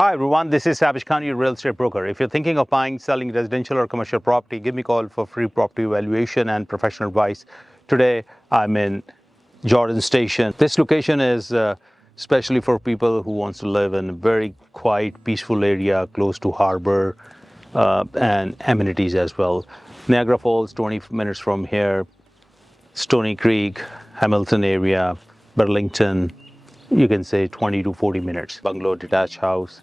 Hi everyone, this is Tabish Khan, your real estate broker. If you're thinking of buying, selling residential or commercial property, give me a call for free property evaluation and professional advice. Today, I'm in Jordan Station. This location is especially for people who wants to live in a very quiet, peaceful area close to harbor and amenities as well. Niagara Falls, 20 minutes from here. Stony Creek, Hamilton area, Burlington, you can say 20 to 40 minutes. Bungalow detached house.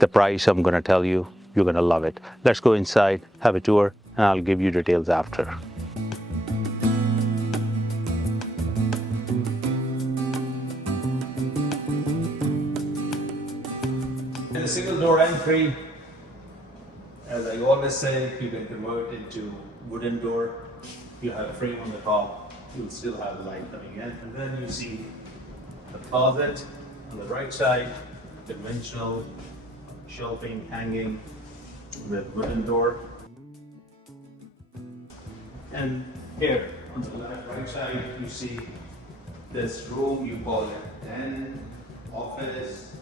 The price I'm going to tell you, you're going to love it. Let's go inside, have a tour, and I'll give you details after. And a single door entry, as I always say, you can convert into wooden door. You have a frame on the top, you'll still have light coming in. And then you see the closet on the right side, conventional shelving hanging with wooden door. And here on the right side, you see this room, you call it den, office,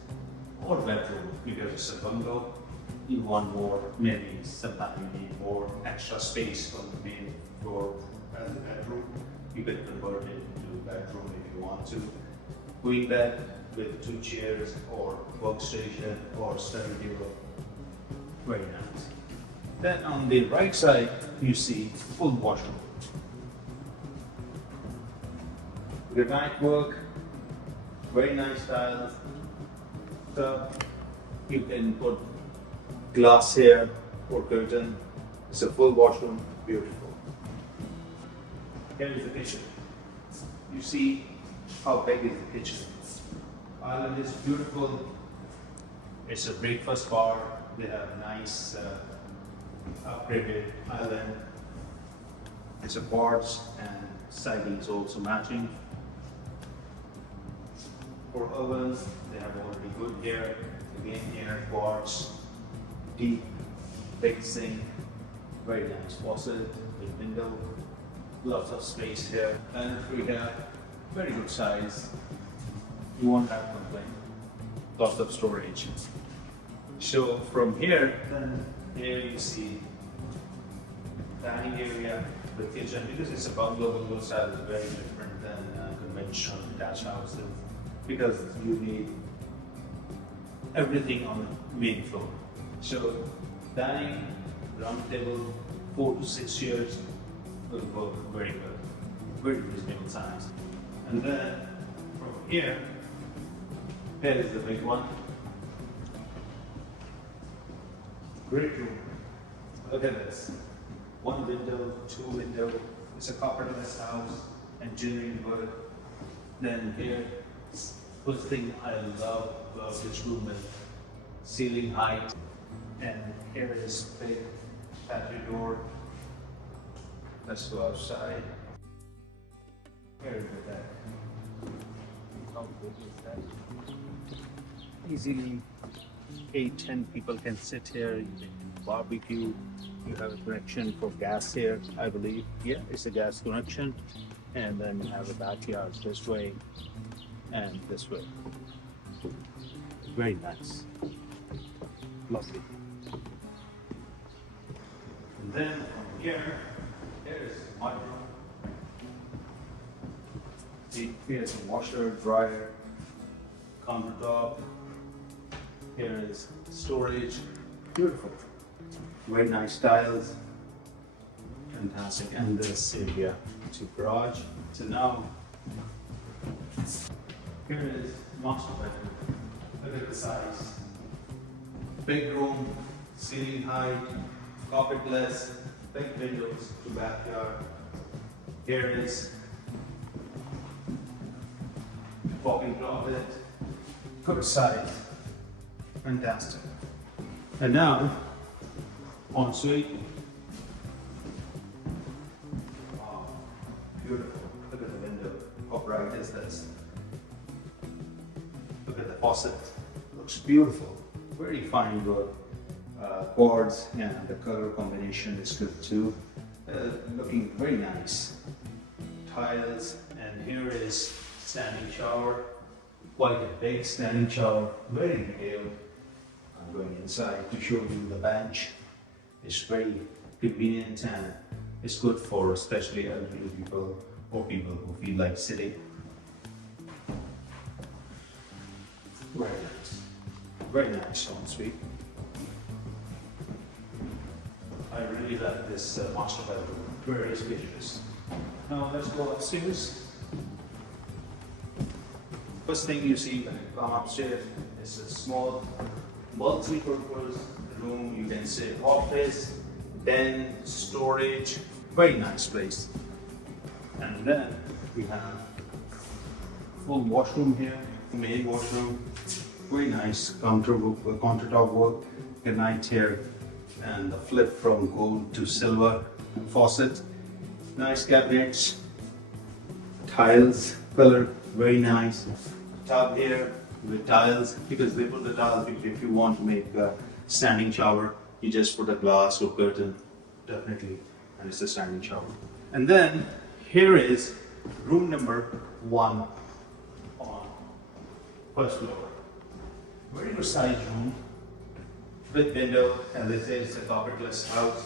or bedroom, because it's a bungalow. You want more, maybe sometimes you need more extra space from the main floor as a bedroom. You can convert it into a bedroom if you want to. Queen bed with 2 chairs or workstation or study table. Very nice. Then on the right side, you see full washroom. Granite work, very nice tiles. So you can put glass here or curtain. It's a full washroom, beautiful. Here is the kitchen. You see how big is the kitchen. Island is beautiful. It's a breakfast bar. They have nice upgraded island. It's a boards and siding is also matching. For ovens, they have already good here. Again here, boards, deep, big sink, very nice faucet, big window, lots of space here. And we have very good size. You won't have complaint. Lots of storage. So from here, then here you see dining area with kitchen. Because it's a bungalow style is very different than conventional detached houses, because you need everything on the main floor. So dining, round table, 4 to 6 chairs will work very good. Very reasonable size. And then from here is the big one. Great room. Look at this. 1 window, 2 window. It's a carpetless house, engineering wood. Then here, first thing I love about this room is ceiling height. And here is big patio door. Let's go outside. Here is the deck. How big is that? Easily 8-10 people can sit here. You can barbecue. You have a connection for gas here, I believe. Yeah, it's a gas connection. And then you have a backyard this way and this way. Very nice. Lovely. And then from here is my room. See, here's a washer, dryer, countertop. Here is storage. Beautiful. Very nice tiles. Fantastic. And this area to garage. So now, here is master bedroom. Look at the size. Big room, ceiling height, carpetless, big windows to backyard. Here is walk-in closet. Good size. Fantastic. And now, ensuite. Wow, beautiful. Look at the window. How bright is this? Look at the faucet. Looks beautiful. Very fine work. Boards and the color combination is good too. Looking very nice. Tiles, and here is standing shower. Quite a big standing shower. Very detailed. inside to show you the bench. It's very convenient and it's good for especially elderly people or people who feel like sitting. Very nice ensuite. I really like this master bedroom, very spacious. Now let's go upstairs. First thing you see when you come upstairs is a small multi-purpose room. You can say office, den, storage, very nice place. And then we have full washroom here, main washroom, very nice countertop work, granite here, and the flip from gold to silver faucet. Nice cabinets, tiles, color, very nice. Tub here with tiles, because they put the tiles if you want to make a standing shower, you just put a glass or curtain, definitely, and it's a standing shower. And then here is room number 1 on first floor. Very good sized room with window, as I said, it's a carpetless house.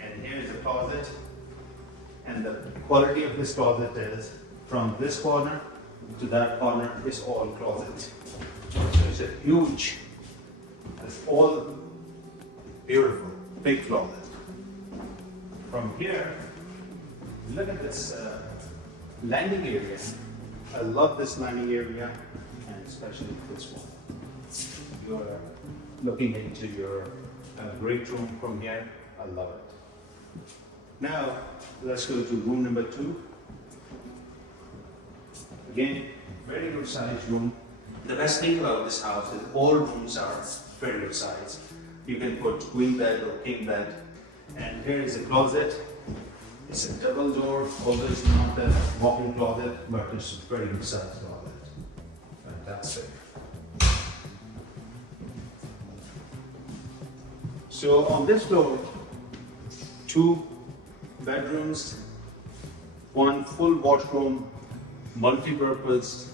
And here is a closet, and the quality of this closet is from this corner to that corner is all closet. So it's a huge, it's all beautiful, big closet. From here, look at this landing area. I love this landing area, and especially this one. You're looking into your great room from here. I love it. Now, let's go to room number 2. Again, very good sized room. The best thing about this house is all rooms are very good size. You can put queen bed or king bed. And here is a closet. It's a double door, although it's not a walk-in closet, but it's a very good sized closet. Fantastic. So on this floor, 2 bedrooms, 1 full washroom, multi-purpose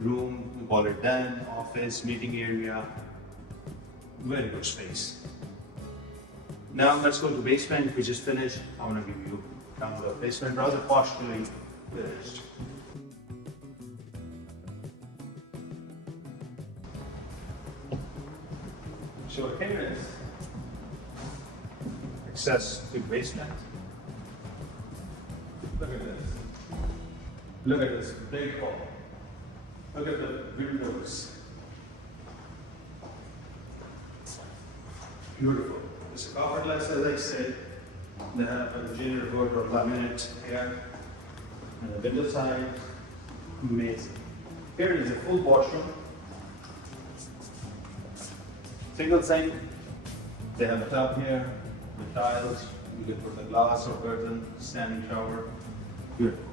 room, we call it den, office, meeting area, very good space. Now let's go to basement, which is finished. I want to give you down to the basement, rather partially finished. So here is access to basement. Look at this. Look at this big hall. Look at the windows. Beautiful. It's carpetless, as I said. They have a engineered wood or laminate here. And the window side, amazing. Here is a full washroom. Single sink. They have a tub here with tiles. You can put a glass or curtain, standing shower. Beautiful.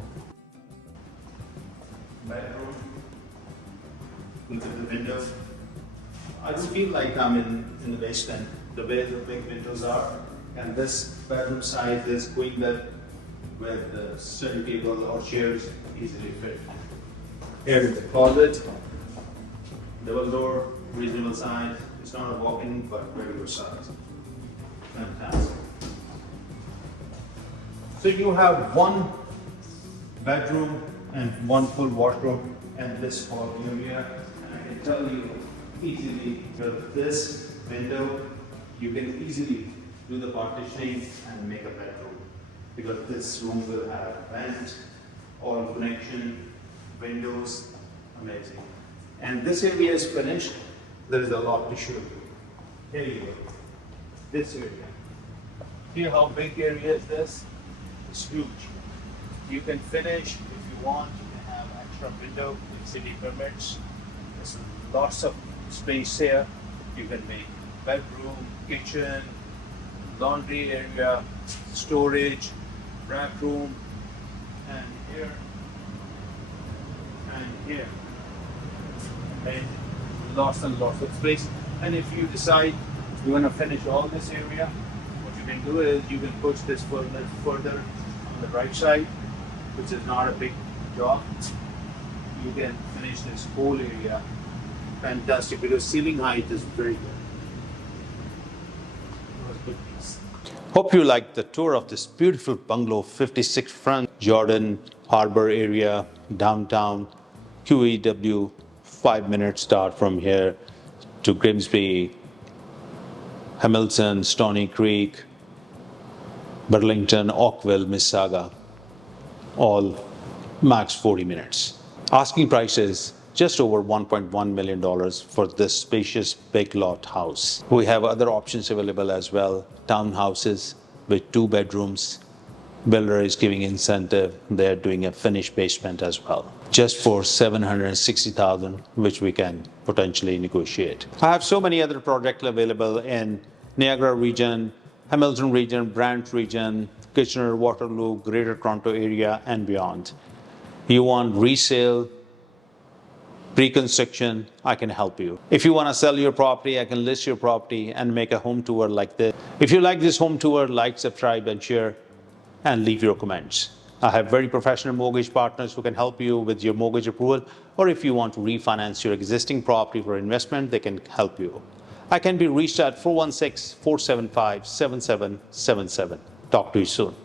Bedroom. Look at the window. I don't feel like I'm in the basement. The way the big windows are, and this bedroom size is queen bed with the study table or chairs easily fit. Here is the closet, double door, reasonable size. It's not a walk-in, but very good size. Fantastic. So you have 1 bedroom and 1 full wardrobe and this hall area, and I can tell you easily with this window you can easily do the partitioning and make a bedroom, because this room will have vent, all connection, windows, amazing. And this area is finished. There is a lot to show you. Here you go. This area. See how big area is this? It's huge. You can finish if you want. You can have extra window with city permits. There's lots of space here. You can make bedroom, kitchen, laundry area, storage, wrap room, and here, and here. And lots and lots of space. And if you decide you want to finish all this area, what you can do is you can push this further on the right side, which is not a big job. You can finish this whole area. Fantastic, because ceiling height is very good. Hope you liked the tour of this beautiful bungalow 56 front Jordan Harbor area, downtown QEW, 5 minute start from here to Grimsby, Hamilton, Stony Creek, Burlington, Oakville, Mississauga, all max 40 minutes. Asking price is just over $1.1 million for this spacious big lot house. We have other options available as well. Townhouses with 2 bedrooms. Builder is giving incentive. They're doing a finished basement as well. Just for $760,000, which we can potentially negotiate. I have so many other projects available in Niagara region, Hamilton region, Brant region, Kitchener, Waterloo, Greater Toronto area, and beyond. You want resale, pre-construction, I can help you. If you want to sell your property, I can list your property and make a home tour like this. If you like this home tour, like, subscribe, and share, and leave your comments. I have very professional mortgage partners who can help you with your mortgage approval, or if you want to refinance your existing property for investment, they can help you. I can be reached at 416-475-7777. Talk to you soon.